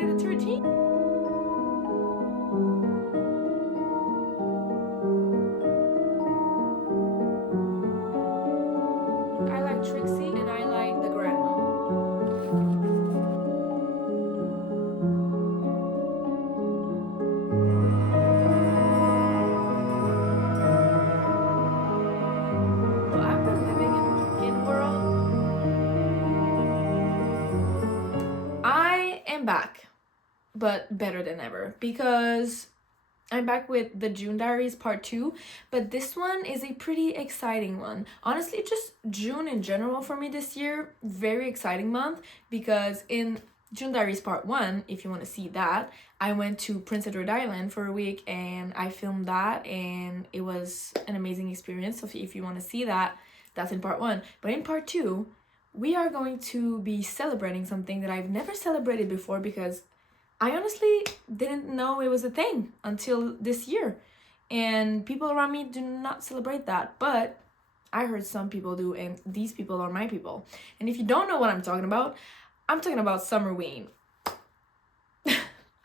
Friday the 13th. I like Trixie and I like the grandma. So I've been living in pumpkin world. I am back, but better than ever, because I'm back with the June Diaries part 2, but this one is a pretty exciting one. Honestly, just June in general for me this year, very exciting month, because in June Diaries part 1, if you want to see that, I went to Prince Edward Island for a week and I filmed that, and it was an amazing experience. So if you want to see that, that's in part 1. But in part 2, we are going to be celebrating something that I've never celebrated before, because I honestly didn't know it was a thing until this year. And people around me do not celebrate that. But I heard some people do, and these people are my people. And if you don't know what I'm talking about Summerween.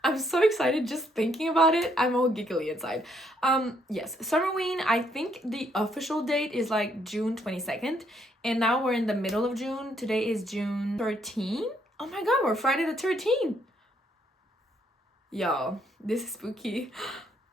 I'm so excited just thinking about it. I'm all giggly inside. Yes, Summerween, I think the official date is like June 22nd. And now we're in the middle of June. Today is June 13th. Oh my god, we're Friday the 13th. Y'all, this is spooky.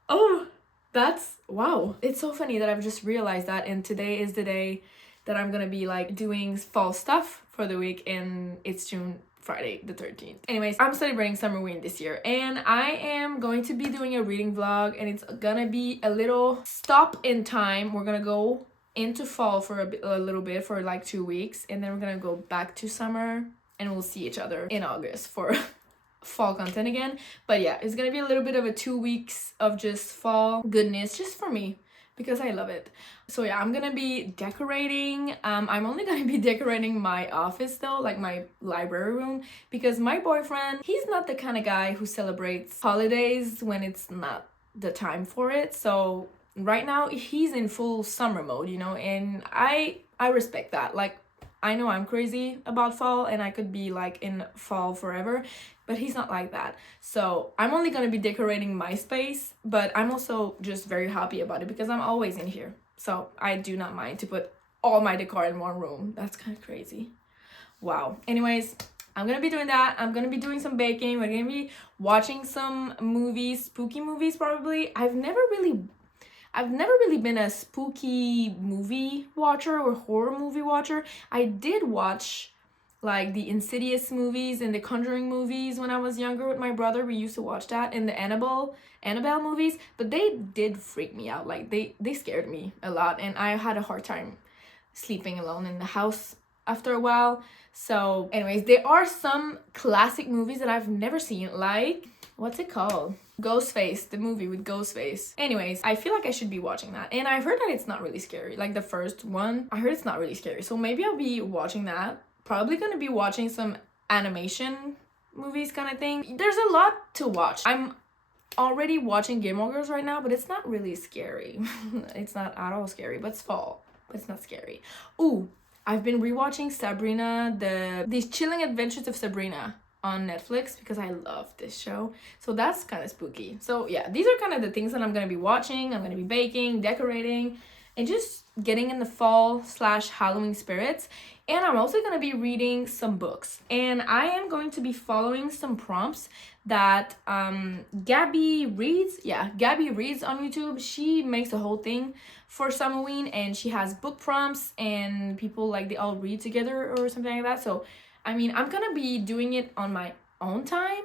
Oh, that's wow. It's so funny that I've just realized that, and today is the day that I'm gonna be like doing fall stuff for the week, and it's Friday the 13th. Anyways, I'm celebrating Summerween this year, and I am going to be doing a reading vlog, and it's gonna be a little stop in time. We're gonna go into fall for a little bit, for like 2 weeks, and then we're gonna go back to summer, and we'll see each other in August for fall content again. But yeah, it's gonna be a little bit of a 2 weeks of just fall goodness, just for me, because I love it. So yeah, I'm gonna be decorating. I'm only gonna be decorating my office though, like my library room, because my boyfriend, he's not the kind of guy who celebrates holidays when it's not the time for it. So right now he's in full summer mode, you know, and I respect that. Like, I know I'm crazy about fall and I could be like in fall forever, but he's not like that. So I'm only gonna be decorating my space, but I'm also just very happy about it because I'm always in here. So I do not mind to put all my decor in one room. That's kind of crazy. Wow. Anyways, I'm gonna be doing that. I'm gonna be doing some baking. We're gonna be watching some movies, spooky movies probably. I've never really been a spooky movie watcher or horror movie watcher. I did watch like the Insidious movies and the Conjuring movies when I was younger with my brother. We used to watch that, and the Annabelle movies, but they did freak me out. Like they scared me a lot, and I had a hard time sleeping alone in the house after a while. So anyways, there are some classic movies that I've never seen, like, what's it called? Ghostface, the movie with Ghostface. Anyways, I feel like I should be watching that. And I've heard that it's not really scary. Like the first one, I heard it's not really scary. So maybe I'll be watching that. Probably gonna be watching some animation movies kind of thing. There's a lot to watch. I'm already watching Gilmore Girls right now, but it's not really scary. It's not at all scary, but it's fall. But it's not scary. Ooh, I've been rewatching Sabrina, These Chilling Adventures of Sabrina on Netflix, because I love this show. So that's kind of spooky. So yeah, these are kind of the things that I'm gonna be watching. I'm gonna be baking, decorating, and just getting in the fall/Halloween spirits. And I'm also gonna be reading some books. And I am going to be following some prompts that Gabby reads. Yeah, Gabby reads on YouTube. She makes a whole thing for Summerween, and she has book prompts, and people like they all read together or something like that. So I mean, I'm gonna be doing it on my own time,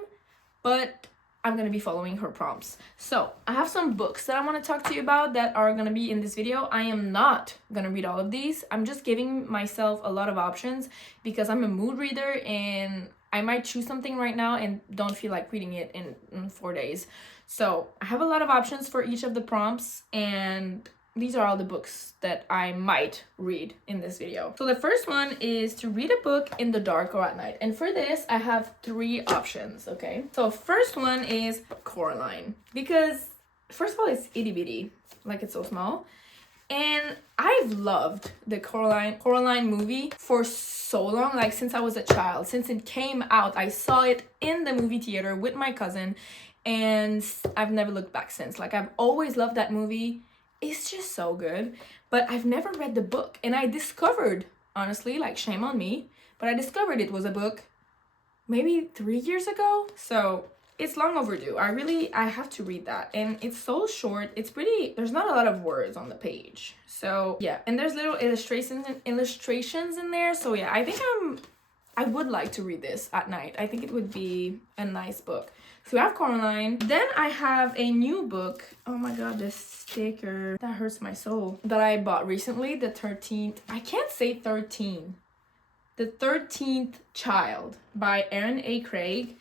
but I'm gonna be following her prompts. So I have some books that I want to talk to you about that are gonna be in this video. I am not gonna read all of these. I'm just giving myself a lot of options because I'm a mood reader, and I might choose something right now and don't feel like reading it in 4 days. So I have a lot of options for each of the prompts, and these are all the books that I might read in this video. So the first one is to read a book in the dark or at night. And for this, I have 3 options, okay? So first one is Coraline, because first of all, it's itty bitty, like it's so small. And I've loved the Coraline movie for so long, like since I was a child. Since it came out, I saw it in the movie theater with my cousin, and I've never looked back since. Like, I've always loved that movie. It's just so good. But I've never read the book, and I discovered, honestly, like, shame on me, but I discovered it was a book maybe 3 years ago. So it's long overdue. I have to read that. And it's so short. It's pretty, there's not a lot of words on the page. So yeah, and there's little illustrations in there. So yeah, I would like to read this at night. I think it would be a nice book. So we have Coraline. Then I have a new book. Oh my god, this sticker. That hurts my soul. That I bought recently, the 13th. I can't say 13. The 13th Child by Aaron A. Craig,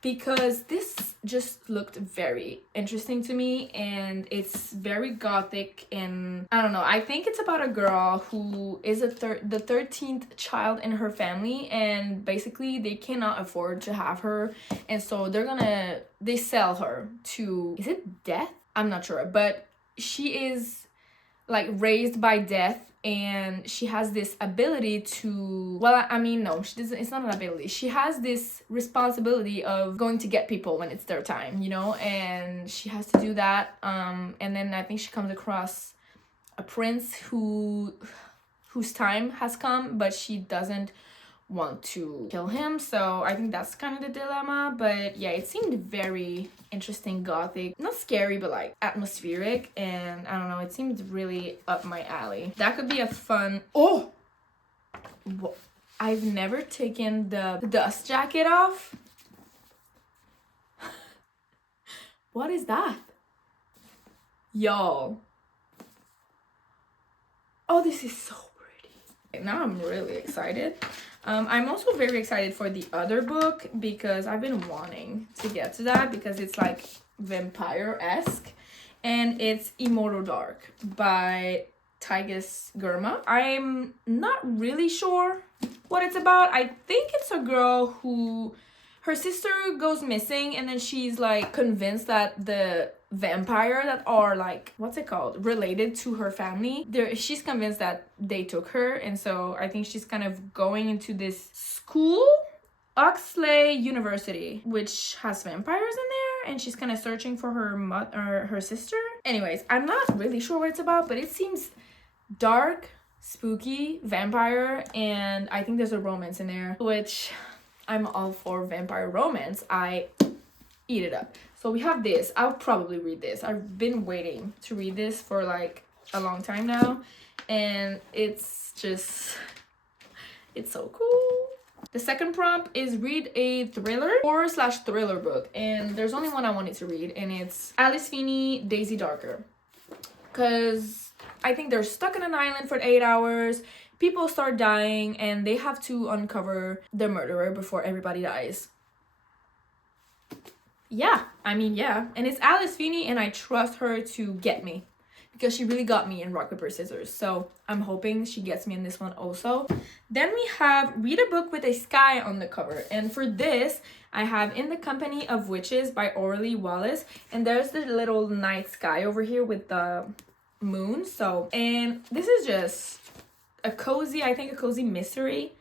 because this just looked very interesting to me, and it's very gothic, and I don't know, I think it's about a girl who is the 13th child in her family, and basically they cannot afford to have her, and so they sell her to, is it death? I'm not sure, but she is like raised by death, and she has this ability to, well, I mean, no, she doesn't, it's not an ability. She has this responsibility of going to get people when it's their time, you know, and she has to do that. And then I think she comes across a prince whose time has come, but she doesn't want to kill him. So I think that's kind of the dilemma. But yeah, it seemed very interesting, gothic, not scary, but like atmospheric, and I don't know, it seemed really up my alley. That could be a fun, I've never taken the dust jacket off. What is that, y'all? Oh, this is so pretty. Now I'm really excited. I'm also very excited for the other book, because I've been wanting to get to that, because it's like vampire-esque, and it's Immortal Dark by Tigis Gurma. I'm not really sure what it's about. I think it's a girl who, her sister goes missing, and then she's like convinced that the vampire that are like, what's it called, related to her family, she's convinced that they took her, and so I think she's kind of going into this school, Oxley University, which has vampires in there, and she's kind of searching for her sister. Anyways, I'm not really sure what it's about, but it seems dark, spooky, vampire, and I think there's a romance in there, which I'm all for. Vampire romance, I eat it up. So we have this. I'll probably read this. I've been waiting to read this for like a long time now, and it's so cool. The second prompt is read a horror/thriller book, and there's only one I wanted to read, and it's Alice Feeney, Daisy Darker, because I think they're stuck on an island for 8 hours. People start dying, and they have to uncover the murderer before everybody dies. Yeah, I mean, yeah. And it's Alice Feeney, and I trust her to get me, because she really got me in Rock, Paper, Scissors. So I'm hoping she gets me in this one also. Then we have Read a Book with a Sky on the cover. And for this, I have In the Company of Witches by Orly Wallace. And there's the little night sky over here with the moon. So, and this is just a cozy mystery,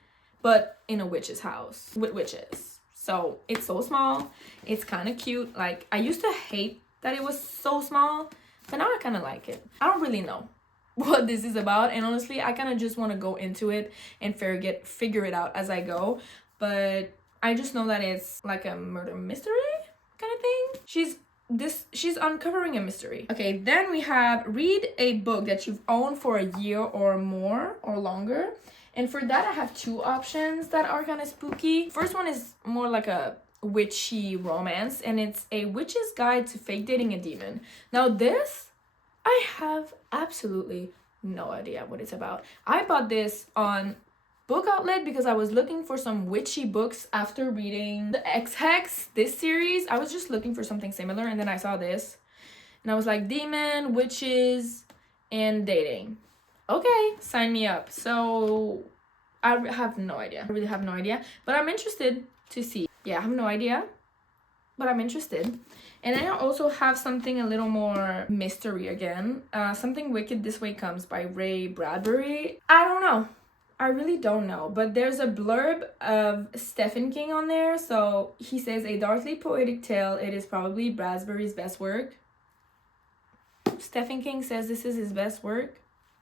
but in a witch's house with witches. So it's so small, it's kind of cute. Like, I used to hate that it was so small, but now I kind of like it. I don't really know what this is about, and honestly, I kind of just want to go into it and figure it out as I go. But I just know that it's like a murder mystery kind of thing. She's uncovering a mystery. Okay, then we have read a book that you've owned for a year or more or longer. And for that, I have two options that are kind of spooky. First one is more like a witchy romance, and it's A Witch's Guide to Fake Dating a Demon. Now this, I have absolutely no idea what it's about. I bought this on Book Outlet because I was looking for some witchy books after reading the X-Hex, this series. I was just looking for something similar, and then I saw this, and I was like, demon, witches, and dating. Okay, sign me up. So I have no idea. I really have no idea, but I'm interested to see. Yeah, I have no idea. but I'm interested. And then I also have something a little more mystery again. Something Wicked This Way Comes by Ray Bradbury. I don't know. I really don't know, but there's a blurb of Stephen King on there. So he says, a darkly poetic tale. It is probably Bradbury's best work. Stephen King says this is his best work.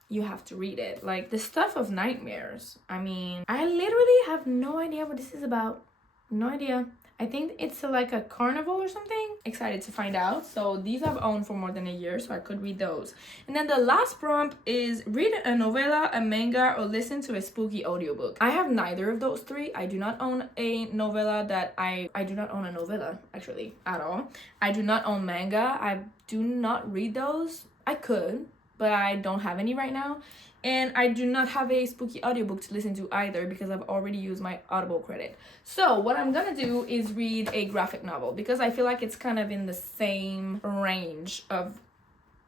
You have to read it. Like, the stuff of nightmares. I mean, I literally have no idea what this is about. No idea. I think it's like a carnival or something. Excited to find out. So these I've owned for more than a year, so I could read those. And then the last prompt is read a novella, a manga, or listen to a spooky audiobook. I have neither of those three. I do not own a novella I do not own a novella, actually, at all. I do not own manga. I do not read those. I could, but I don't have any right now. And I do not have a spooky audiobook to listen to either because I've already used my Audible credit. So what I'm gonna do is read a graphic novel because I feel like it's kind of in the same range of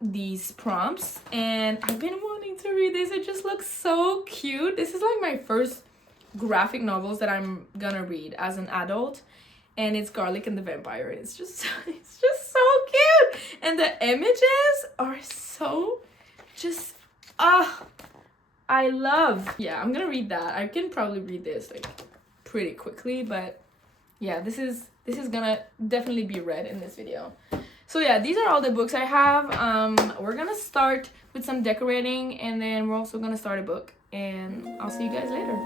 these prompts. And I've been wanting to read this. It just looks so cute. This is like my first graphic novels that I'm gonna read as an adult. And it's Garlic and the Vampire. It's just so cute. And the images are so just I love. Yeah, I'm gonna read that. I can probably read this like pretty quickly, but yeah, this is gonna definitely be read in this video. So yeah, these are all the books I have. We're gonna start with some decorating, and then we're also gonna start a book, and I'll see you guys later.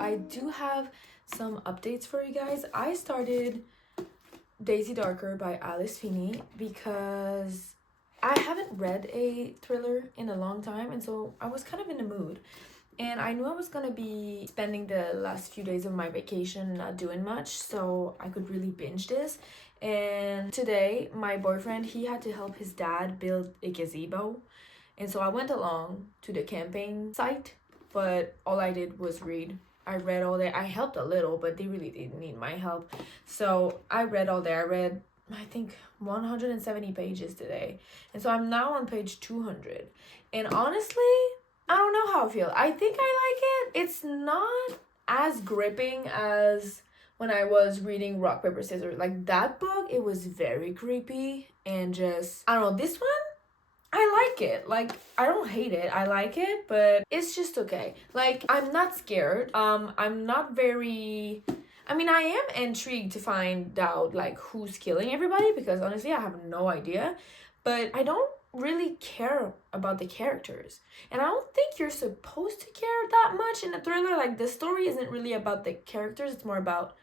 I do have some updates for you guys. I started Daisy Darker by Alice Feeney because I haven't read a thriller in a long time, and so I was kind of in the mood. And I knew I was gonna be spending the last few days of my vacation not doing much, so I could really binge this. And today, my boyfriend, he had to help his dad build a gazebo. And so I went along to the camping site, but all I did was read. I read all day. I helped a little, but they really didn't need my help. So I read all day. I read, I think, 170 pages today. And so I'm now on page 200. And honestly, I don't know how I feel. I think I like it. It's not as gripping as when I was reading Rock, Paper, Scissors. Like, that book, it was very creepy and just, I don't know, this one, I like it. Like, I don't hate it. I like it, but it's just okay. Like, I'm not scared. I'm not very. I mean, I am intrigued to find out like who's killing everybody because honestly, I have no idea. But I don't really care about the characters. And I don't think you're supposed to care that much in a thriller. Like, the story isn't really about the characters, it's more about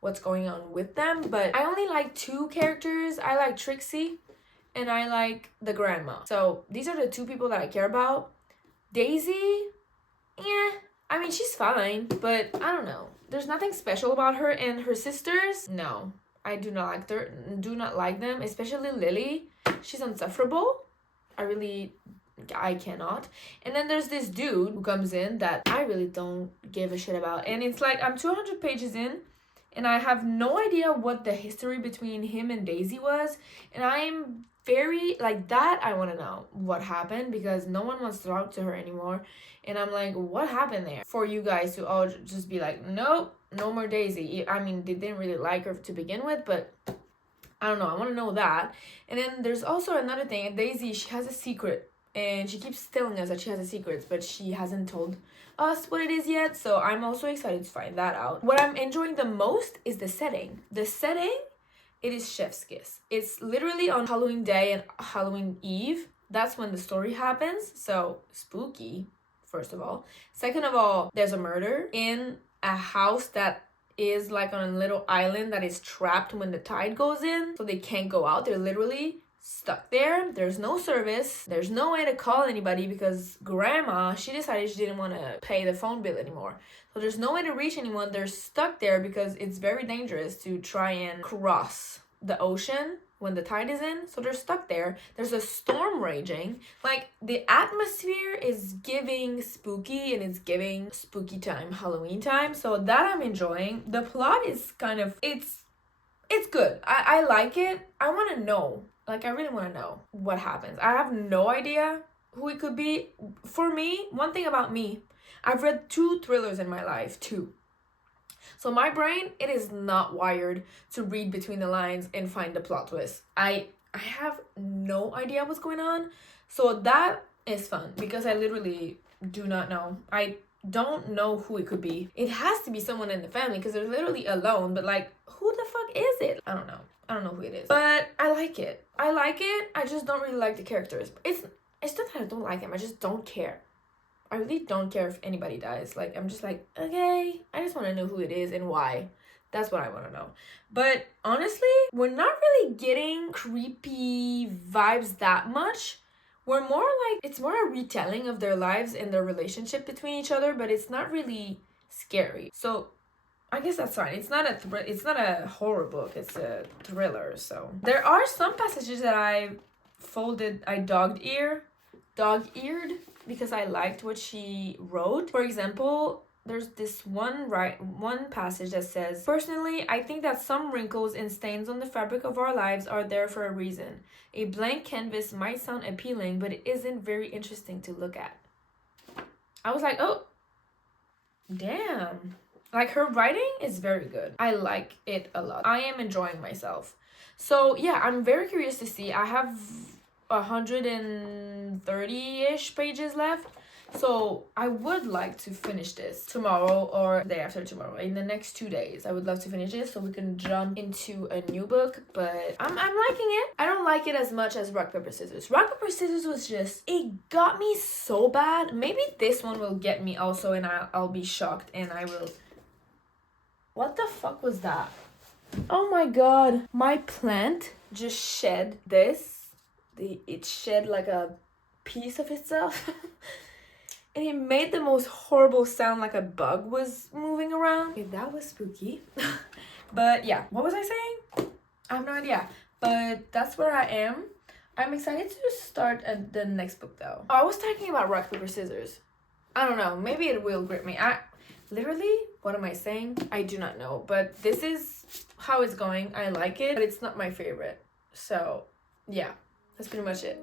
what's going on with them. But I only like two characters. I like Trixie and I like the grandma. So these are the two people that I care about. Daisy, yeah, I mean, she's fine, but I don't know. There's nothing special about her. And her sisters, no, I do not like do not like them, especially Lily. She's insufferable. I cannot. And then there's this dude who comes in that I really don't give a shit about. And it's like I'm 200 pages in and I have no idea what the history between him and Daisy was. And I'm very like that. I want to know what happened because no one wants to talk to her anymore. And I'm like, what happened there? For you guys to all just be like, nope, no more Daisy. I mean, they didn't really like her to begin with, but I don't know. I want to know that. And then there's also another thing. Daisy, she has a secret. And she keeps telling us that she has a secret, but she hasn't told us what it is yet. So I'm also excited to find that out. What I'm enjoying the most is the setting. The setting, it is Chef's Kiss. It's literally on Halloween Day and Halloween Eve. That's when the story happens. So spooky, first of all. Second of all, there's a murder in a house that is like on a little island that is trapped when the tide goes in. So they can't go out. They're literally stuck there. There's no service. There's no way to call anybody because grandma, she decided she didn't want to pay the phone bill anymore. So there's no way to reach anyone. They're stuck there because it's very dangerous to try and cross the ocean when the tide is in. So they're stuck there. There's a storm raging. Like, the atmosphere is giving spooky and it's giving spooky time, Halloween time. So that I'm enjoying. The plot is kind of, it's good. I like it. I want to know. Like, I really want to know what happens. I have no idea who it could be. For me, one thing about me, I've read 2 thrillers in my life, 2. So my brain, it is not wired to read between the lines and find the plot twist. I have no idea what's going on. So that is fun because I literally do not know. I don't know who it could be. It has to be someone in the family because they're literally alone, but like, who the fuck is it? I don't know. I don't know who it is. But I like it. I just don't really like the characters. It's not that I don't like them. I just don't care. I really don't care if anybody dies. Like, I'm just like, okay, I just want to know who it is and why. That's what I want to know. But honestly, we're not really getting creepy vibes that much. We're more like, it's more a retelling of their lives and their relationship between each other, but it's not really scary. So I guess that's fine. It's not a horror book. It's a thriller. So there are some passages that I dog-eared because I liked what she wrote. For example, there's this one passage that says, "Personally, I think that some wrinkles and stains on the fabric of our lives are there for a reason. A blank canvas might sound appealing, but it isn't very interesting to look at." I was like, oh, damn. Like, her writing is very good. I like it a lot. I am enjoying myself. So yeah, I'm very curious to see. I have 130-ish pages left. So I would like to finish this tomorrow or the day after tomorrow. In the next 2 days, I would love to finish this so we can jump into a new book. But I'm liking it. I don't like it as much as Rock, Paper, Scissors. Rock, Paper, Scissors was just, it got me so bad. Maybe this one will get me also and I'll be shocked and I will... What the fuck was that? Oh my god. My plant just shed this. It shed like a piece of itself. And it made the most horrible sound like a bug was moving around. Okay, that was spooky. But yeah, what was I saying? I have no idea. But that's where I am. I'm excited to start the next book though. I was talking about Rock, Paper, Scissors. I don't know. Maybe it will grip me. Literally, what am I saying? I do not know. But this is how it's going. I like it, but it's not my favorite. So yeah, that's pretty much it.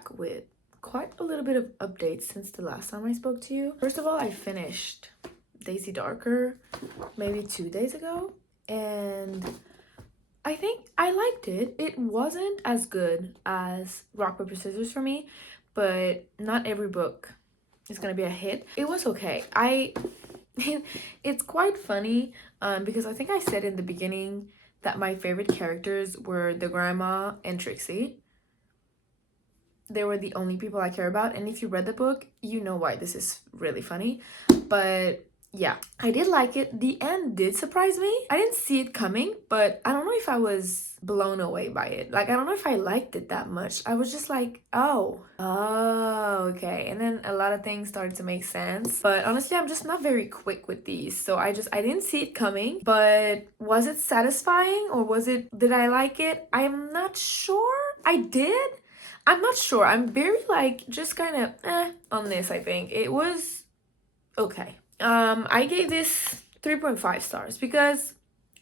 back with quite a little bit of updates since the last time I spoke to you. First of all, I finished Daisy Darker maybe 2 days ago, and I think I liked it. It wasn't as good as Rock, Paper, Scissors for me, but not every book is gonna be a hit. It was okay. It's quite funny because I think I said in the beginning that my favorite characters were the grandma and Trixie. They were the only people I care about, and if you read the book, you know why this is really funny. But yeah, I did like it. The end did surprise me. I didn't see it coming, but I don't know if I was blown away by it. Like, I don't know if I liked it that much. I was just like, oh, okay. And then a lot of things started to make sense. But honestly, I'm just not very quick with these. So I didn't see it coming. But was it satisfying, or did I like it? I'm not sure. I did. I'm not sure. I'm very like just kind of on this. I think it was okay. I gave this 3.5 stars because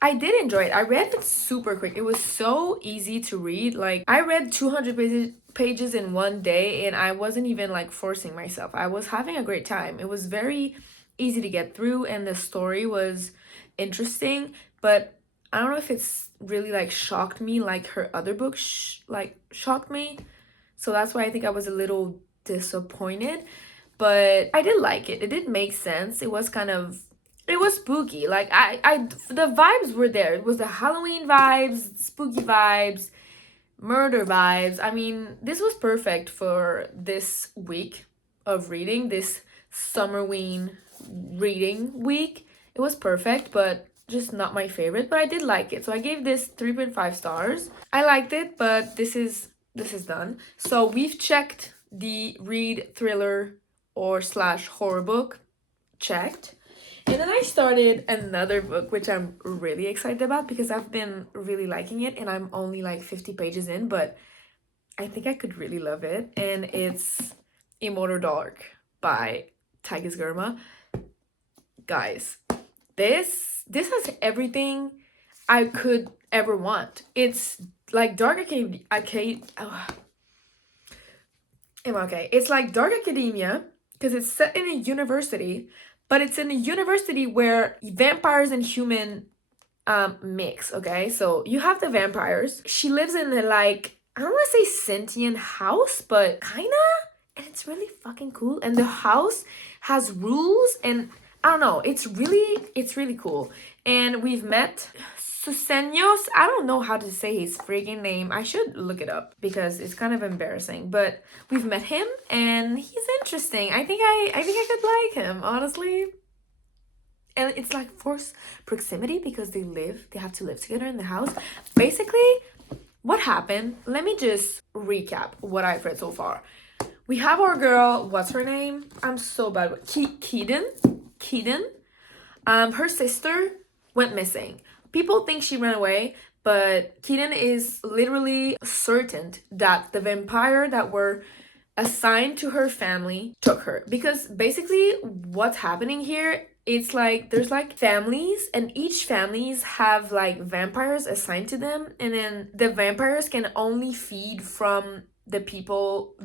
I did enjoy it. I read it super quick. It was so easy to read. Like, I read 200 pages in one day, and I wasn't even like forcing myself. I was having a great time. It was very easy to get through, and the story was interesting, but I don't know if it's really like shocked me like her other books shocked me. So that's why I think I was a little disappointed. But I did like it. It did make sense. It was spooky. Like, the vibes were there. It was the Halloween vibes, spooky vibes, murder vibes. I mean, this was perfect for this week of reading, this Summerween reading week. It was perfect, but just not my favorite. But I did like it. So I gave this 3.5 stars. I liked it, but this is done. So we've checked the read thriller or / horror book, checked. And then I started another book, which I'm really excited about because I've been really liking it, and I'm only like 50 pages in, but I think I could really love it. And it's Immortal Dark by Tigers Germa. Guys, this has everything I could ever want. It's like Dark It's like Dark Academia because it's set in a university, but it's in a university where vampires and human mix, okay? So you have the vampires. She lives in a, like, I don't want to say sentient house, but kinda, and it's really fucking cool. And the house has rules, and I don't know, it's really cool. And we've met Suseños. I don't know how to say his freaking name. I should look it up because it's kind of embarrassing. But we've met him, and he's interesting. I think I could like him, honestly. And it's like forced proximity because they have to live together in the house. Basically, what happened? Let me just recap what I've read so far. We have our girl, what's her name? I'm so bad with Keaton. Her sister went missing. People think she ran away, but Keaton is literally certain that the vampire that were assigned to her family took her. Because basically what's happening here, it's like there's like families, and each families have like vampires assigned to them, and then the vampires can only feed from the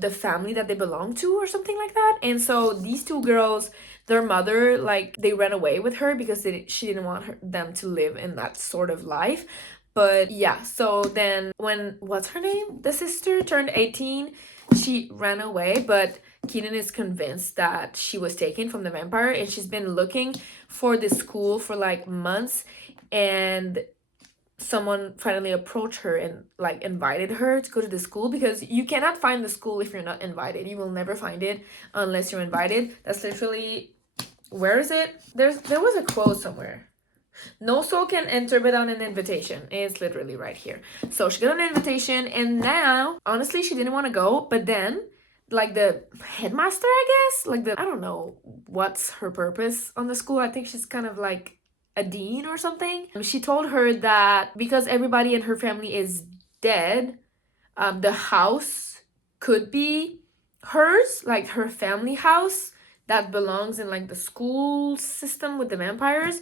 family that they belong to or something like that. And so these two girls, their mother, like, they ran away with her because she didn't want them to live in that sort of life. But yeah, so then when, what's her name? The sister turned 18, she ran away, but Keaton is convinced that she was taken from the vampire, and she's been looking for this school for like months, and someone finally approached her and like invited her to go to the school, because you cannot find the school if you're not invited. You will never find it unless you're invited. That's literally, where is it? There was a quote somewhere. No soul can enter without an invitation. It's literally right here. So she got an invitation, and now honestly she didn't want to go, but then like the headmaster, I guess, like I don't know what's her purpose on the school. I think she's kind of like a dean or something. She told her that because everybody in her family is dead, the house could be hers, like her family house that belongs in like the school system with the vampires,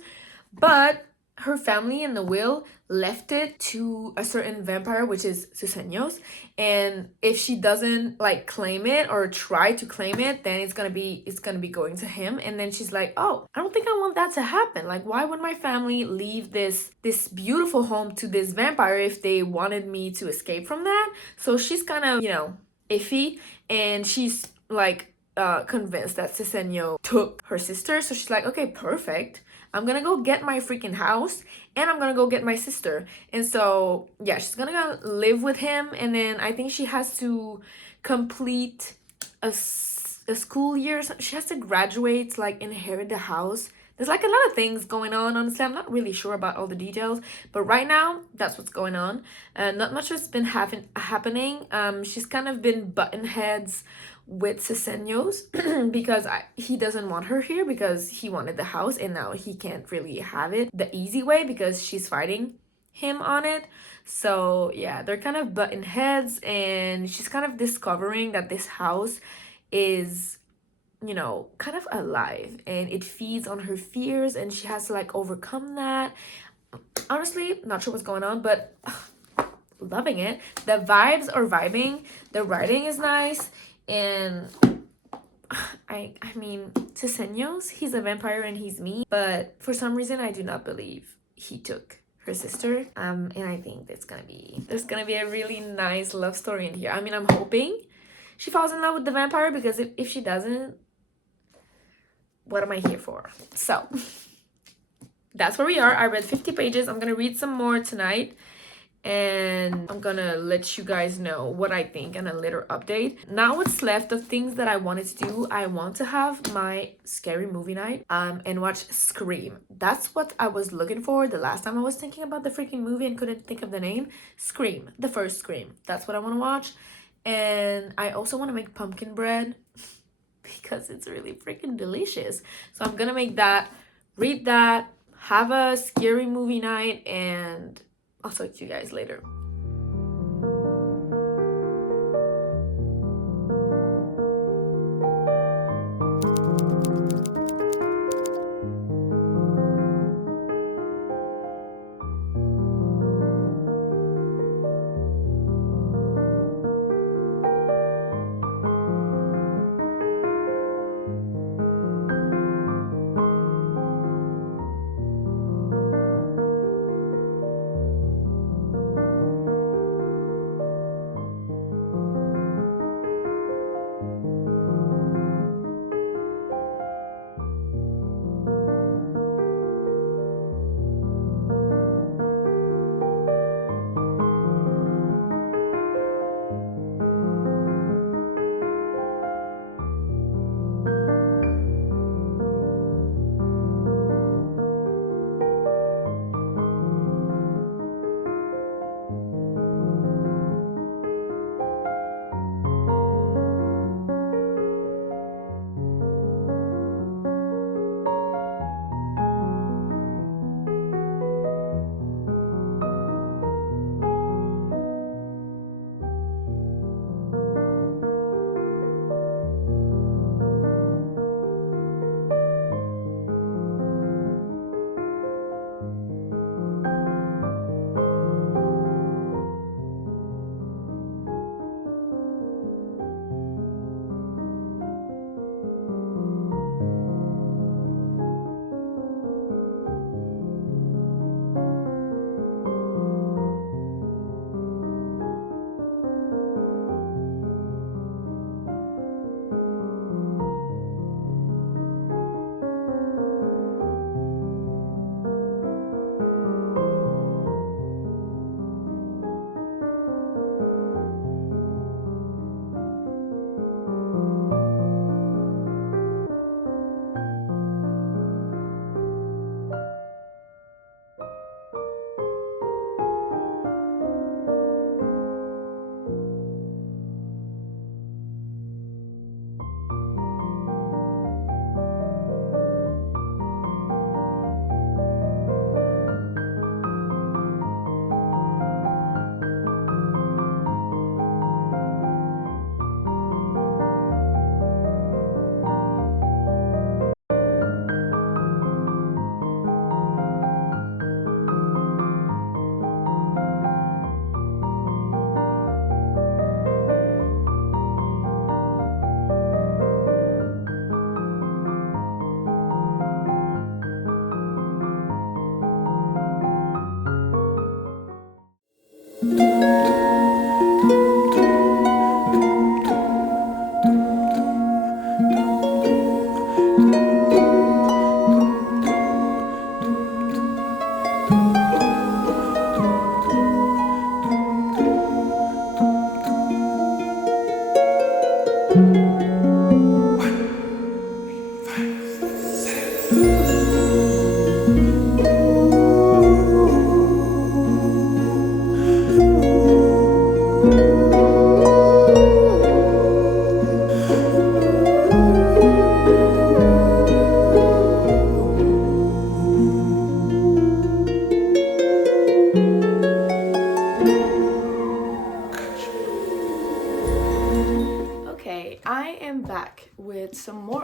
but her family in the will left it to a certain vampire, which is Suseños, and if she doesn't like claim it or try to claim it, then it's gonna be going to him. And then she's like, oh, I don't think I want that to happen. Like, why would my family leave this beautiful home to this vampire if they wanted me to escape from that? So she's kind of, iffy, and she's like convinced that Suseño took her sister. So she's like, okay, perfect, I'm gonna go get my freaking house, and I'm gonna go get my sister. And so, yeah, she's gonna go live with him. And then I think she has to complete a school year. She has to graduate, like inherit the house. There's like a lot of things going on. Honestly, I'm not really sure about all the details, but right now, that's what's going on. Not much has been happening. She's kind of been button heads with Ceseños because he doesn't want her here because he wanted the house, and now he can't really have it the easy way because she's fighting him on it. So yeah, they're kind of button heads, and she's kind of discovering that this house is, kind of alive, and it feeds on her fears, and she has to like overcome that. Honestly, not sure what's going on, but loving it. The vibes are vibing, the writing is nice, and I mean, Ceseños, he's a vampire and he's me, but for some reason I do not believe he took her sister. And I think there's gonna be a really nice love story in here. I mean, I'm hoping she falls in love with the vampire, because if she doesn't, what am I here for? So that's where we are. I read 50 pages. I'm gonna read some more tonight, and I'm gonna let you guys know what I think in a later update. Now what's left of things that I wanted to do, I want to have my scary movie night and watch Scream. That's what I was looking for the last time I was thinking about the freaking movie and couldn't think of the name. Scream, the first Scream. That's what I want to watch. And I also want to make pumpkin bread because it's really freaking delicious. So I'm gonna make that, read that, have a scary movie night, and I'll talk to you guys later.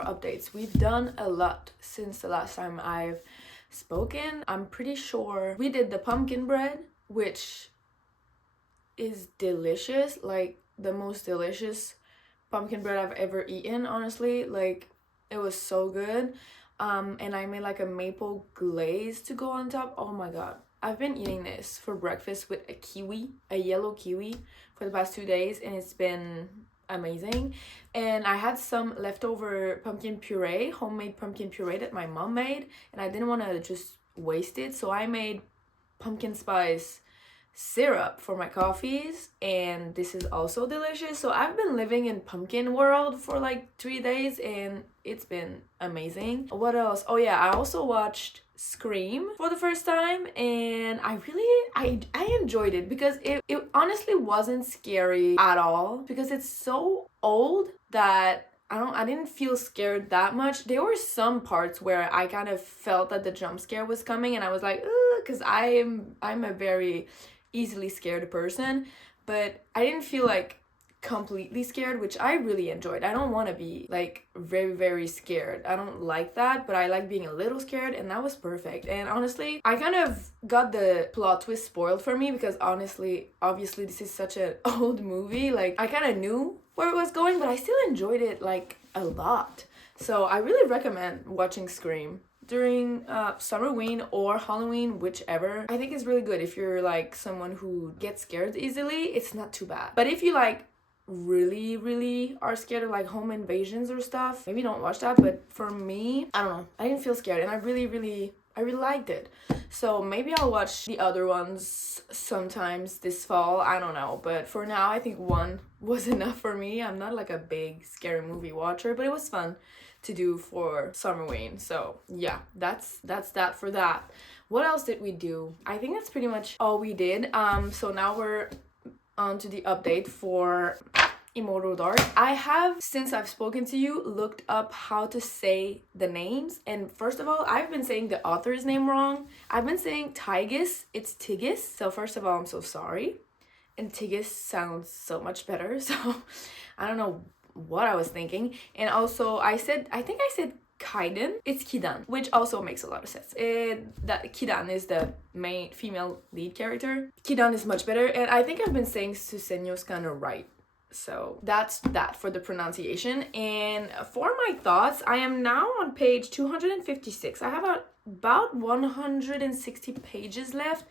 updates. We've done a lot since the last time I've spoken. I'm pretty sure we did the pumpkin bread, which is delicious, like the most delicious pumpkin bread I've ever eaten, honestly. Like, it was so good. And I made like a maple glaze to go on top. Oh my god. I've been eating this for breakfast with a yellow kiwi for the past 2 days, and it's been amazing. And I had some leftover pumpkin puree, homemade pumpkin puree that my mom made, and I didn't want to just waste it, so I made pumpkin spice syrup for my coffees, and this is also delicious. So I've been living in pumpkin world for like 3 days, and it's been amazing. What else? Oh yeah, I also watched Scream for the first time, and I enjoyed it because it honestly wasn't scary at all, because it's so old that I didn't feel scared that much. There were some parts where I kind of felt that the jump scare was coming, and I was like, because I'm a very easily scared person, but I didn't feel like completely scared, which I really enjoyed. I don't want to be like very, very scared. I don't like that, but I like being a little scared, and that was perfect. And honestly, I kind of got the plot twist spoiled for me, because obviously this is such an old movie. Like, I kind of knew where it was going, but I still enjoyed it like a lot. So I really recommend watching Scream during Summerween or Halloween, whichever. I think it's really good if you're like someone who gets scared easily. It's not too bad. But if you like really are scared of like home invasions or stuff, maybe don't watch that. But for me, I don't know, I didn't feel scared, and I really liked it. So maybe I'll watch the other ones sometimes this fall, I don't know, but for now I think one was enough for me. I'm not like a big scary movie watcher, but it was fun to do for Summerween. So yeah, that's that for that. What else did we do? I think that's pretty much all we did. So now we're on to the update for Immortal Dark. I have, since I've spoken to you, looked up how to say the names, and first of all, I've been saying the author's name wrong. I've been saying Tigis, it's Tigis. So first of all, I'm so sorry. And Tigis sounds so much better, so I don't know what I was thinking. And also I think I said Kaiden. It's Kidan, which also makes a lot of sense. That Kidan is the main female lead character. Kidan is much better, and I think I've been saying Suseños kind of right. So that's that for the pronunciation. And for my thoughts, I am now on page 256. I have about 160 pages left,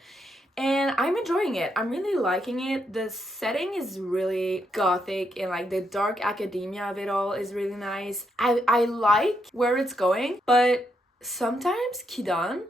and I'm enjoying it. I'm really liking it. The setting is really gothic, and like the dark academia of it all is really nice. I like where it's going, but sometimes Kidan,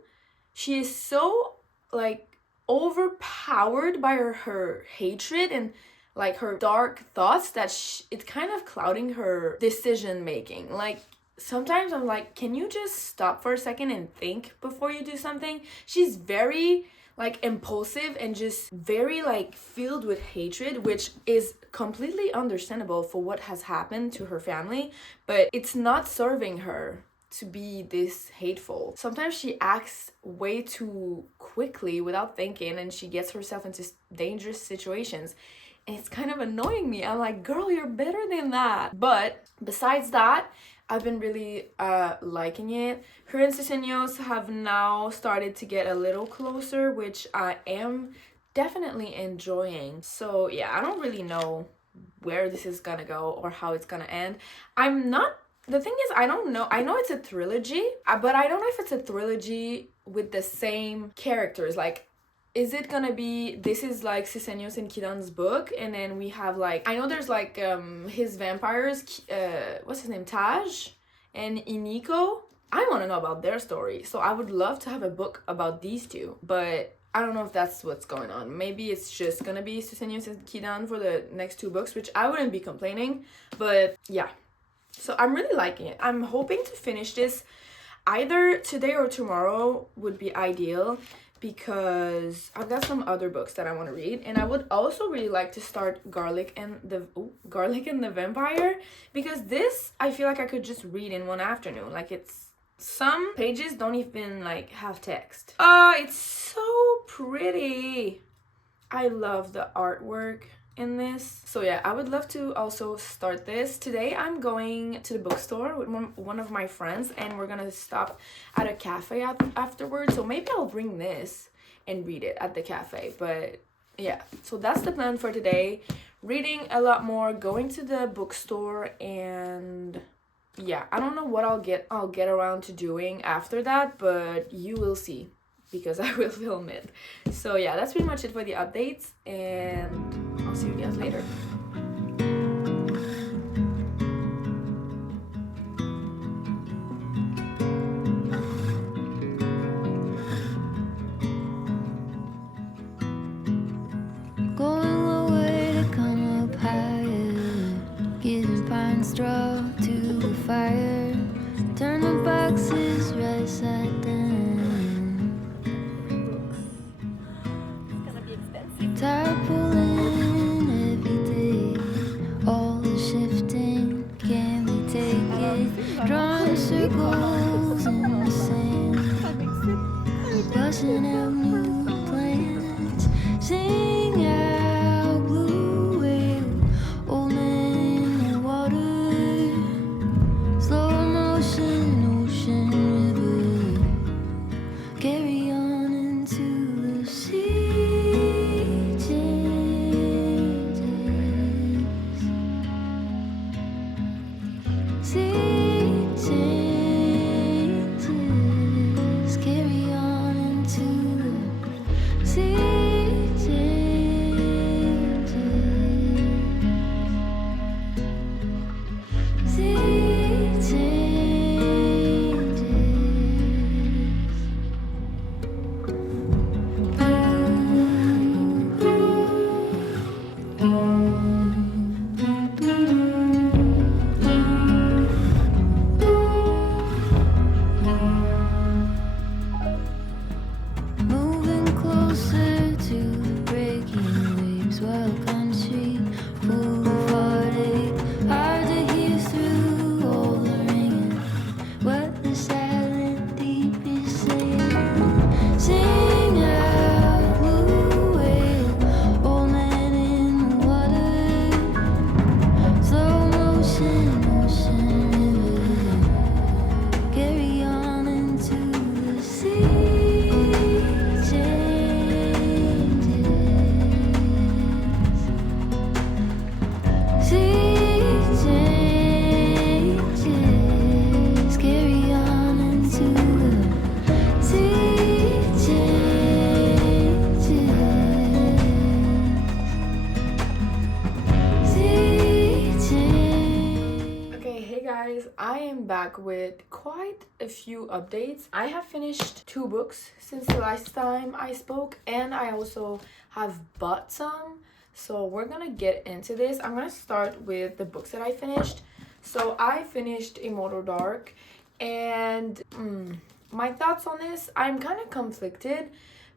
she is so like overpowered by her hatred and like her dark thoughts that it's kind of clouding her decision making. Like, sometimes I'm like, can you just stop for a second and think before you do something? She's very like impulsive and just very like filled with hatred, which is completely understandable for what has happened to her family, but it's not serving her to be this hateful. Sometimes she acts way too quickly without thinking, and she gets herself into dangerous situations, and it's kind of annoying me. I'm like, girl, you're better than that. But besides that, I've been really liking it. Her and Suseños have now started to get a little closer, which I am definitely enjoying. So yeah, I don't really know where this is gonna go or how it's gonna end. The thing is, I don't know. I know it's a trilogy, but I don't know if it's a trilogy with the same characters. Like, is it gonna be, this is like Suseños and Kidan's book, and then we have like, I know there's like his vampires, what's his name, Taj and Iniko. I want to know about their story, so I would love to have a book about these two, but I don't know if that's what's going on. Maybe it's just gonna be Suseños and Kidan for the next 2 books, which I wouldn't be complaining, but yeah. So I'm really liking it. I'm hoping to finish this either today or tomorrow would be ideal, because I've got some other books that I want to read, and I would also really like to start Garlic and the Vampire, because this I feel like I could just read in one afternoon. Like, it's, some pages don't even like have text. It's so pretty. I love the artwork. in this. So yeah, I would love to also start this. Today I'm going to the bookstore with one of my friends, and we're gonna stop at a cafe afterwards. So maybe I'll bring this and read it at the cafe. But yeah, so that's the plan for today. Reading a lot more, going to the bookstore, and yeah, I don't know what I'll get around to doing after that, but you will see because I will film it. So yeah, that's pretty much it for the updates, and I'll see you guys later. Going lower to come up higher, giving pine straw to the fire, turn the boxes right side down, tired pulling every day, all the shifting, can we take it, drawing circles in the sand, busting out new plans, sing out blue whale, old man in the water, slow motion, ocean river, carry on into the sea changes, sea changes, carry on into the sea changes, sea changes. Moving closer to the breaking waves, wild country full of heartache, hard to hear through all the ringing, what the silent deep is saying. Sing out blue whale, old man in the water, slow motion, ocean river, carry on into the sea. Okay, hey guys, I am back with quite a few updates. I have finished 2 books since the last time I spoke, and I also have bought some. So we're gonna get into this. I'm gonna start with the books that I finished. So I finished Immortal Dark, and my thoughts on this, I'm kind of conflicted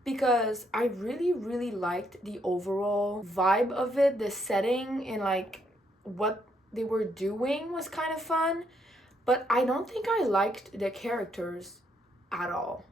because I really liked the overall vibe of it, the setting, and like what they were doing was kind of fun, but I don't think I liked the characters at all.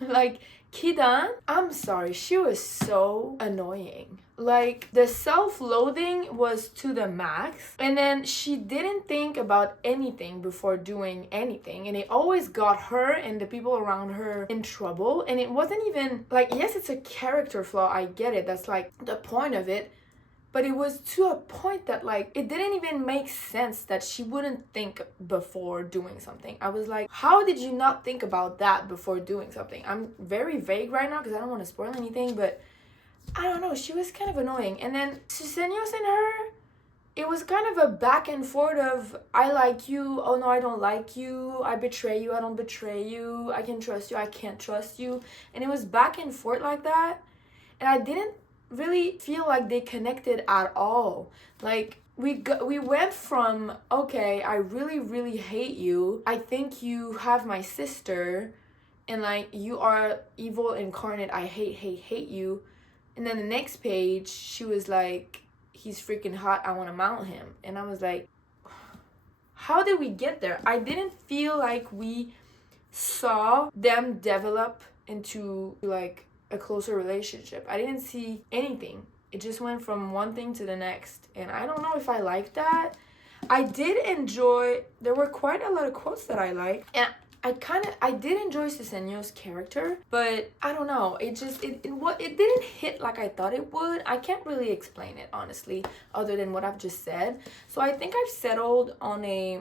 Like Kidan, I'm sorry, she was so annoying. Like the self-loathing was to the max, and then she didn't think about anything before doing anything, and it always got her and the people around her in trouble. And it wasn't even like, yes, it's a character flaw, I get it, that's like the point of it, but it was to a point that like it didn't even make sense that she wouldn't think before doing something. I was like, how did you not think about that before doing something? I'm very vague right now because I don't want to spoil anything, but I don't know, she was kind of annoying. And then Susenyos and her, it was kind of a back and forth of, I like you, oh no, I don't like you, I betray you, I don't betray you, I can trust you, I can't trust you. And it was back and forth like that, and I didn't really feel like they connected at all. Like we went from, okay, I really hate you, I think you have my sister, and like you are evil incarnate, I hate you. And then the next page she was like, he's freaking hot, I want to mount him. And I was like, how did we get there? I didn't feel like we saw them develop into like a closer relationship. I didn't see anything. It just went from one thing to the next. And I don't know if I like that. I did enjoy, there were quite a lot of quotes that I liked. And I did enjoy Susenyo's character, but I don't know. It didn't hit like I thought it would. I can't really explain it, honestly, other than what I've just said. So I think I've settled on a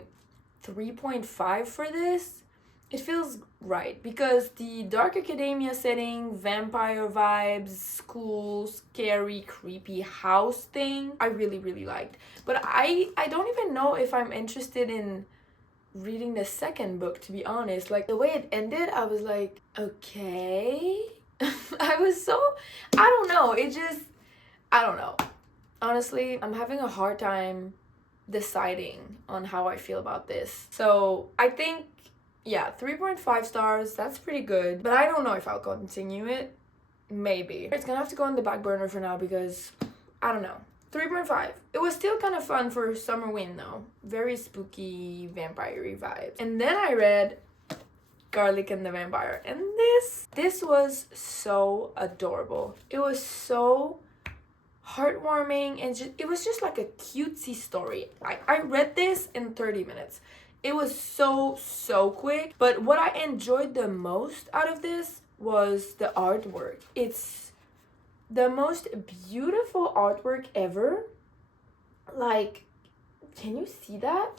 3.5 for this. It feels right because the dark academia setting, vampire vibes, school, scary, creepy house thing, I really, really liked. But I don't even know if I'm interested in reading the second book, to be honest. Like, the way it ended, I was like, okay. I don't know. I don't know. Honestly, I'm having a hard time deciding on how I feel about this. So I think, yeah, 3.5 stars, that's pretty good. But I don't know if I'll continue it. Maybe. It's gonna have to go on the back burner for now because, I don't know. 3.5. It was still kind of fun for Summerween though. Very spooky, vampire-y vibes. And then I read Garlic and the Vampire. And this was so adorable. It was so heartwarming and it was just like a cutesy story. I read this in 30 minutes. It was so quick. But what I enjoyed the most out of this was the artwork. It's the most beautiful artwork ever. Like, can you see that?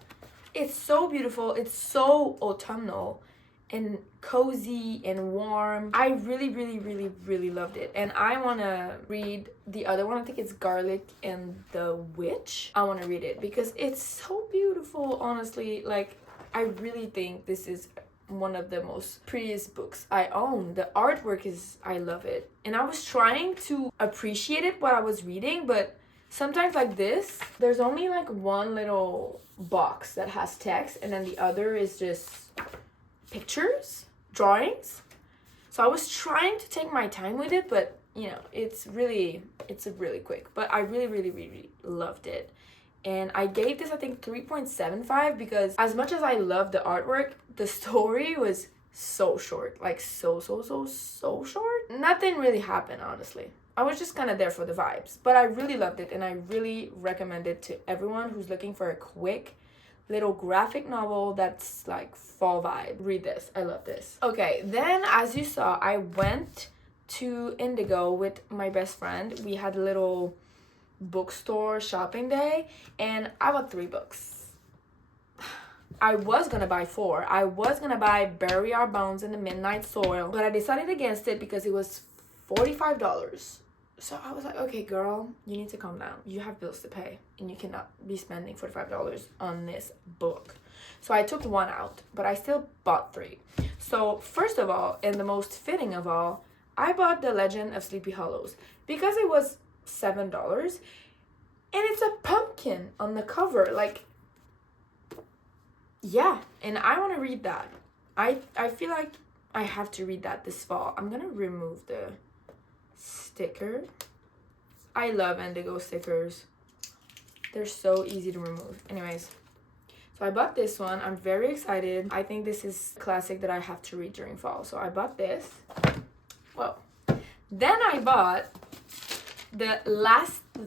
It's so beautiful. It's so autumnal and cozy and warm. I really loved it. And I want to read the other one. I think it's Garlic and the Witch. I want to read it because it's so beautiful, honestly. Like, I really think this is one of the most prettiest books I own. The artwork is, I love it. And I was trying to appreciate it while I was reading, but sometimes like this, there's only like one little box that has text and then the other is just pictures, drawings. So I was trying to take my time with it, but you know, it's really quick. But I really loved it. And I gave this, I think, 3.75 because as much as I love the artwork, the story was so short. Like, so short. Nothing really happened, honestly. I was just kind of there for the vibes. But I really loved it, and I really recommend it to everyone who's looking for a quick little graphic novel that's like fall vibe. Read this. I love this. Okay, then as you saw, I went to Indigo with my best friend. We had a little bookstore shopping day and I bought 3 books. I was gonna buy 4. I was gonna buy Bury Our Bones in the Midnight Soil, but I decided against it because it was $45. So I was like, okay, girl, you need to calm down. You have bills to pay and you cannot be spending $45 on this book. So I took 1 out, but I still bought 3. So first of all, and the most fitting of all, I bought The Legend of Sleepy Hollows because it was $7 and it's a pumpkin on the cover. Like, yeah, and I want to read that. I feel like I have to read that this fall. I'm gonna remove the sticker. I love Indigo stickers. They're so easy to remove. Anyways, so I bought this one. I'm very excited. I think this is a classic that I have to read during fall. So I bought this. Well, then I bought the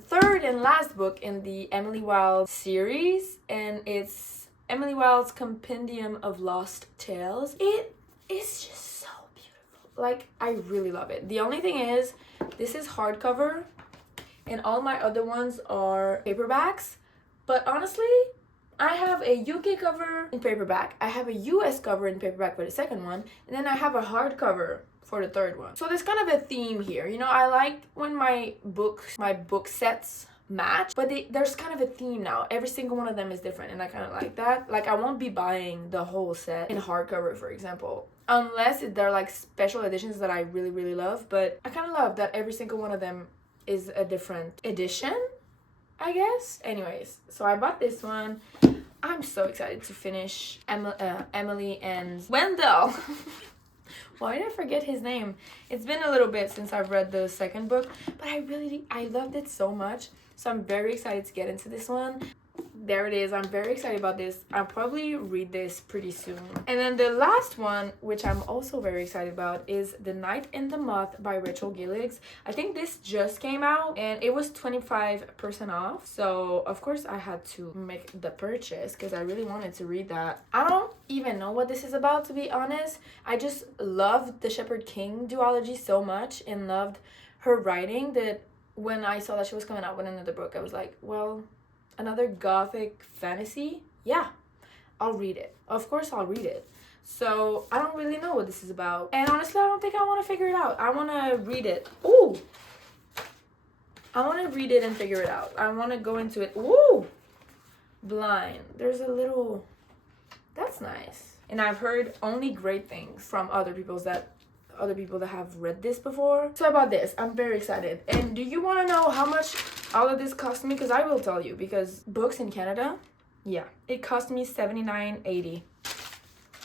third and last book in the Emily Wilde series, and it's Emily Wilde's Compendium of Lost Tales. It is just so beautiful. Like, I really love it. The only thing is, this is hardcover, and all my other ones are paperbacks. But honestly, I have a UK cover in paperback. I have a US cover in paperback for the second one, and then I have a hardcover for the third one. So there's kind of a theme here. You know, I like when my book sets match, but there's kind of a theme now. Every single one of them is different, and I kind of like that. Like, I won't be buying the whole set in hardcover, for example, unless they're like special editions that I really love. But I kind of love that every single one of them is a different edition, I guess. Anyways, so I bought this one. I'm so excited to finish Emily and Wendell. Why did I forget his name? It's been a little bit since I've read the second book, but I loved it so much. So I'm very excited to get into this one. there it is. I'm very excited about this. I'll probably read this pretty soon. And then the last one, which I'm also very excited about, is The Night and the Moth by Rachel Gilligs. I think this just came out and it was 25% off. So of course I had to make the purchase because I really wanted to read that. I don't even know what this is about, to be honest. I just loved the Shepherd King duology so much and loved her writing that when I saw that she was coming out with another book, I was like, well, another gothic fantasy? Yeah, I'll read it. Of course I'll read it. So I don't really know what this is about. And honestly, I don't think I want to figure it out. I want to read it. Ooh! I want to read it and figure it out. I want to go into it. Ooh! Blind. There's a little... That's nice. And I've heard only great things from other people that have read this before. So about this, I'm very excited. And do you want to know how much all of this cost me? Because I will tell you, because books in Canada, yeah, it cost me $79.80.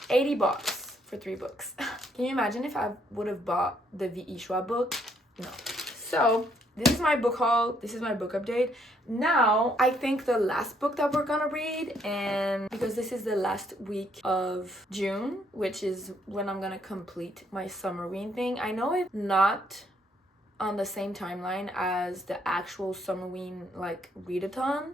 $80 for 3 books. Can you imagine if I would have bought the V.E. Schwab book? No. So this is my book haul. This is my book update. Now, I think the last book that we're gonna read, and because this is the last week of June, which is when I'm gonna complete my Summerween thing. I know it's not on the same timeline as the actual Summerween like readathon.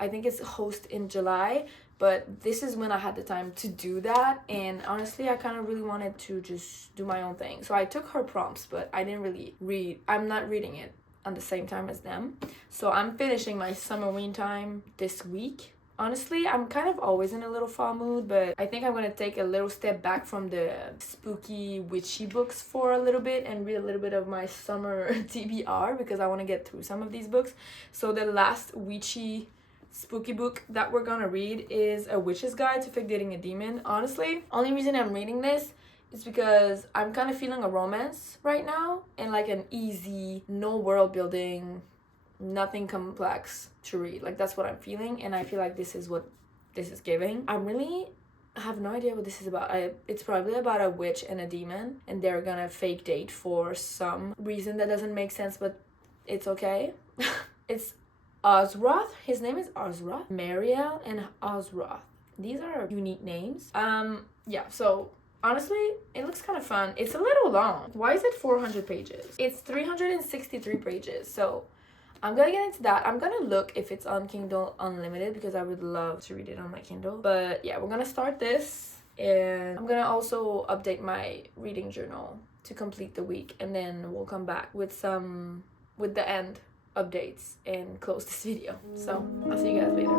I think it's host in July, but this is when I had the time to do that. And honestly, I kind of really wanted to just do my own thing. So I took her prompts, but I didn't really read. I'm not reading it on the same time as them. So I'm finishing my Summerween time this week. Honestly, I'm kind of always in a little fall mood, but I think I'm going to take a little step back from the spooky, witchy books for a little bit and read a little bit of my summer TBR because I want to get through some of these books. So the last witchy spooky book that we're gonna read is A Witch's Guide to Fake Dating a Demon. Honestly, only reason I'm reading this is because I'm kind of feeling a romance right now and like an easy, no world building, nothing complex to read. Like that's what I'm feeling, and I feel like this is what this is giving. I really have no idea what this is about. It's probably about a witch and a demon, and they're gonna fake date for some reason that doesn't make sense, but it's okay. It's Ozroth. His name is Ozroth. Mariel and Ozroth. These are unique names. Yeah, so honestly, it looks kind of fun. It's a little long. Why is it 400 pages? It's 363 pages. So I'm gonna get into that. I'm gonna look if it's on Kindle Unlimited because I would love to read it on my Kindle. But yeah, we're gonna start this, and I'm gonna also update my reading journal to complete the week, and then we'll come back with the end updates and close this video. So I'll see you guys later.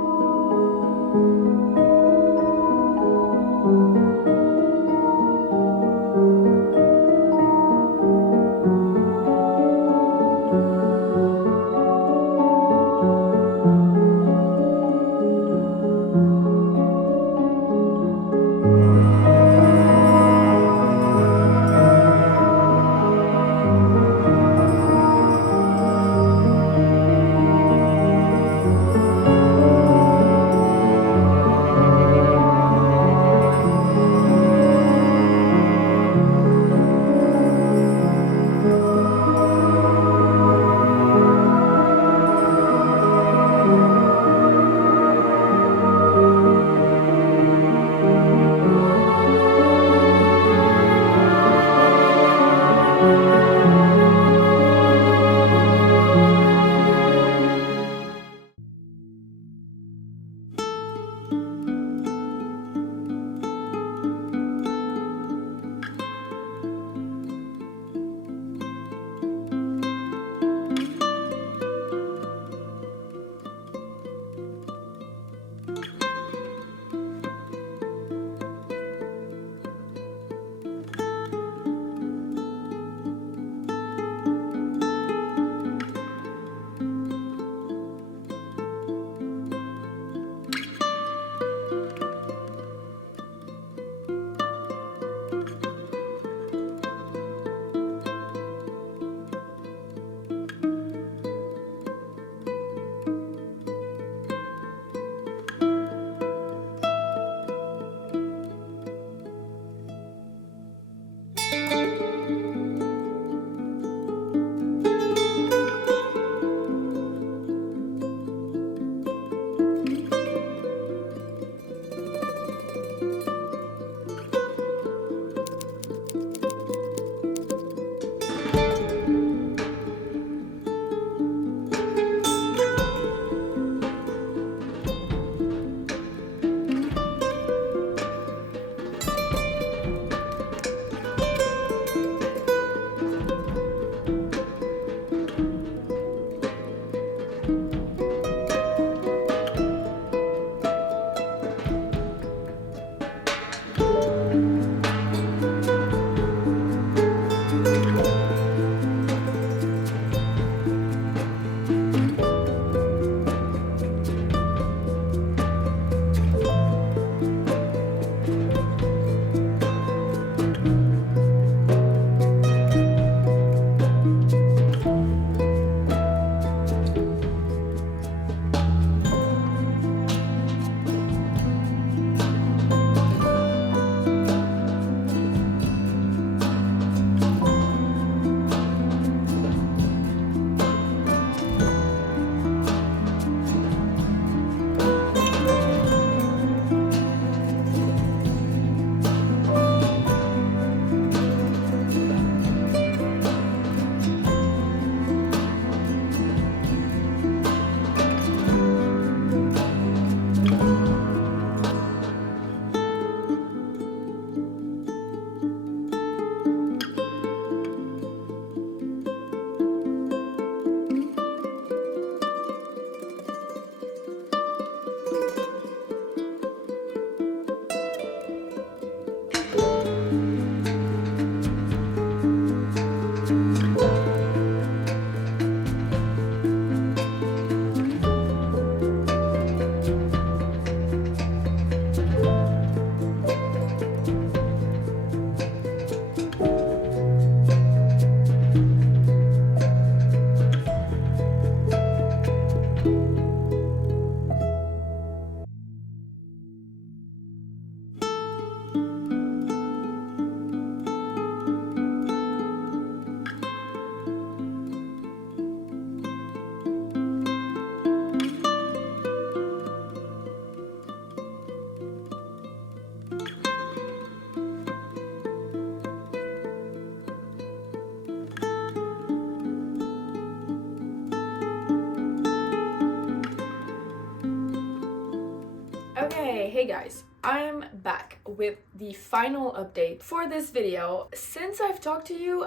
guys, I'm back with the final update for this video. Since I've talked to you,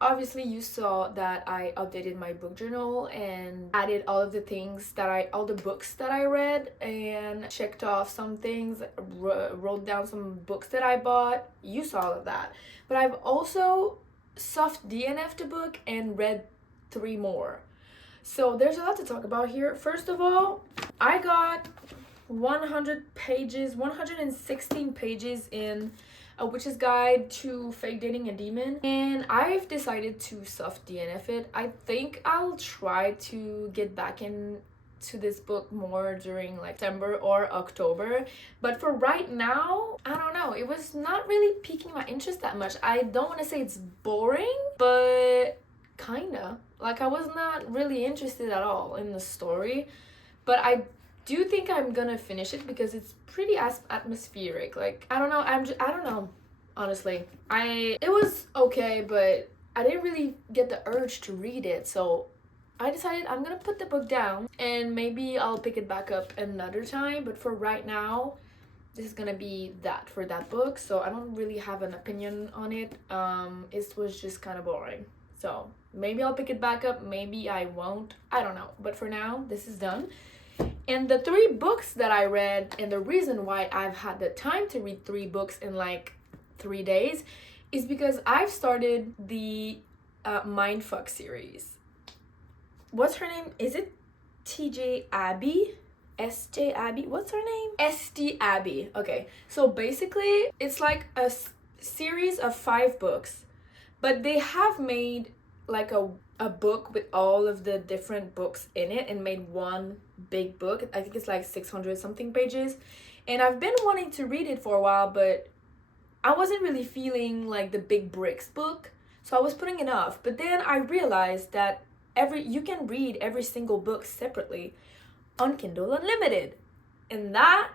obviously you saw that I updated my book journal and added all of the things that all the books that I read, and checked off some things, wrote down some books that I bought. You saw all of that. But I've also soft DNF'd a book and read 3 more. So there's a lot to talk about here. First of all, I got 116 pages in A Witch's Guide to Fake Dating a Demon, and I've decided to soft DNF it. I think I'll try to get back into this book more during like September or October, but for right now, I don't know, it was not really piquing my interest that much. I don't want to say it's boring, but kinda. Like, I was not really interested at all in the story, but I do think I'm gonna finish it because it's pretty atmospheric. Like, I don't know, I don't know, honestly. It was okay, but I didn't really get the urge to read it, so I decided I'm gonna put the book down and maybe I'll pick it back up another time. But for right now, this is gonna be that for that book, so I don't really have an opinion on it. It was just kind of boring, so maybe I'll pick it back up, maybe I won't, I don't know. But for now, this is done. And the 3 books that I read, and the reason why I've had the time to read 3 books in like 3 days, is because I've started the Mindfuck series. What's her name? Is it TJ Abbey? SJ Abbey? What's her name? ST Abbey. Okay, so basically it's like a series of 5 books, but they have made like a book with all of the different books in it and made one big book. I think it's like 600 something pages, and I've been wanting to read it for a while, but I wasn't really feeling like the big bricks book, so I was putting it off. But then I realized that you can read every single book separately on Kindle Unlimited, and that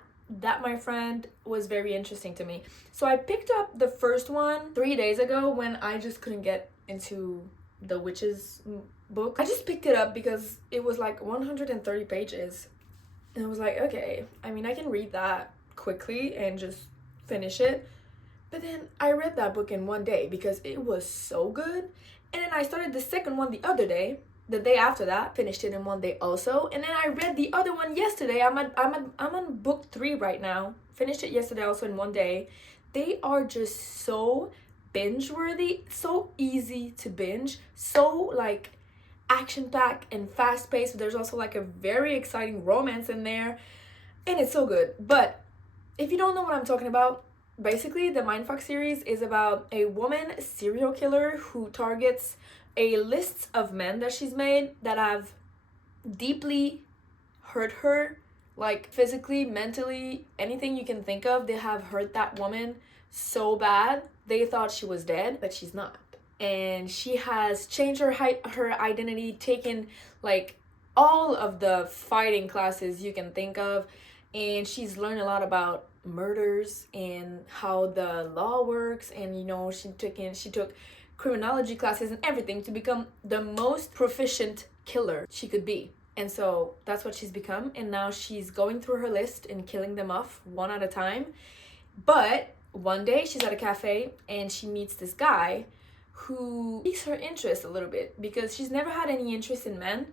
my friend was very interesting to me. So I picked up the first one 3 days ago when I just couldn't get into the witches book. I just picked it up because it was like 130 pages, and I was like, okay, I mean, I can read that quickly and just finish it. But then I read that book in one day because it was so good. And then I started the second one the other day, the day after that, finished it in one day also. And then I read the other one yesterday. I'm on book 3 right now. Finished it yesterday also in one day. They are just so binge worthy, so easy to binge, so like action packed and fast paced. There's also like a very exciting romance in there, and it's so good. But if you don't know what I'm talking about, basically the Mindfuck series is about a woman serial killer who targets a list of men that she's made that have deeply hurt her, like physically, mentally, anything you can think of. They have hurt that woman so bad they thought she was dead, but she's not. And she has changed her identity, taken like all of the fighting classes you can think of, and she's learned a lot about murders and how the law works. And you know, she took criminology classes and everything to become the most proficient killer she could be. And so that's what she's become, and now she's going through her list and killing them off one at a time. But one day she's at a cafe and she meets this guy who piques her interest a little bit, because she's never had any interest in men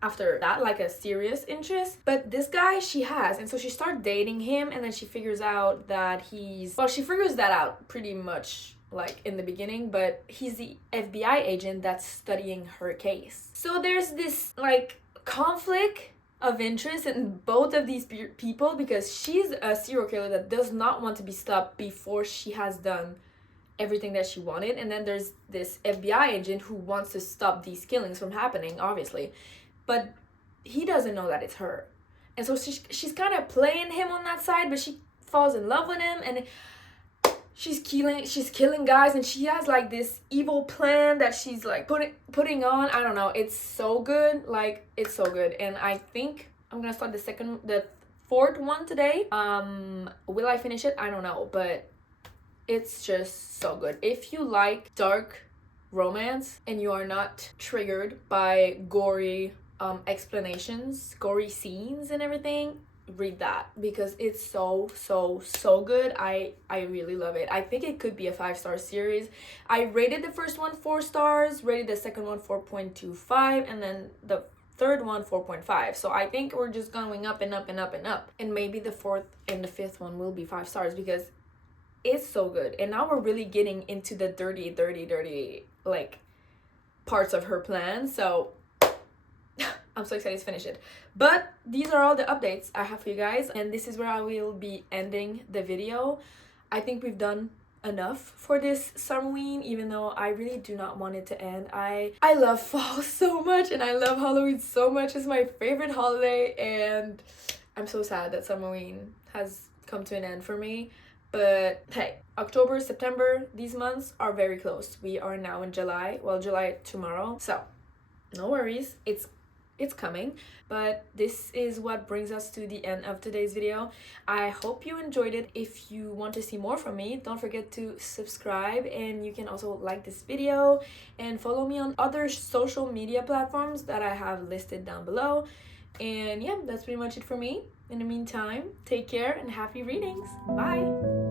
after that, like a serious interest. But this guy she has, and so she starts dating him, and then she figures out that she figures that out pretty much like in the beginning, but he's the FBI agent that's studying her case. So there's this like conflict of interest in both of these people, because she's a serial killer that does not want to be stopped before she has done everything that she wanted, and then there's this FBI agent who wants to stop these killings from happening, obviously, but he doesn't know that it's her. And so she's kind of playing him on that side, but she falls in love with him, and she's killing guys, and she has like this evil plan that she's like putting on. I don't know, it's so good. Like, it's so good. And I think I'm gonna start the 4th one today. Will I finish it? I don't know, but it's just so good. If you like dark romance and you are not triggered by gory explanations, gory scenes and everything, read that because it's so good. I really love it. I think it could be a 5-star series. I rated the first one 4 stars, rated the second one 4.25, and then the third one 4.5. So I think we're just going up and up and up and up, and maybe the fourth and the fifth one will be 5 stars because it's so good. And now we're really getting into the dirty like parts of her plan, so I'm so excited to finish it. But these are all the updates I have for you guys, and this is where I will be ending the video. I think we've done enough for this Summerween, even though I really do not want it to end. I love fall so much, and I love Halloween so much. It's my favorite holiday, and I'm so sad that Summerween has come to an end for me. But hey, October, September, these months are very close. We are now in July. Well, July tomorrow, so no worries. It's coming. But this is what brings us to the end of today's video. I hope you enjoyed it. If you want to see more from me, don't forget to subscribe, and you can also like this video and follow me on other social media platforms that I have listed down below. And yeah, that's pretty much it for me. In the meantime, take care and happy readings. Bye.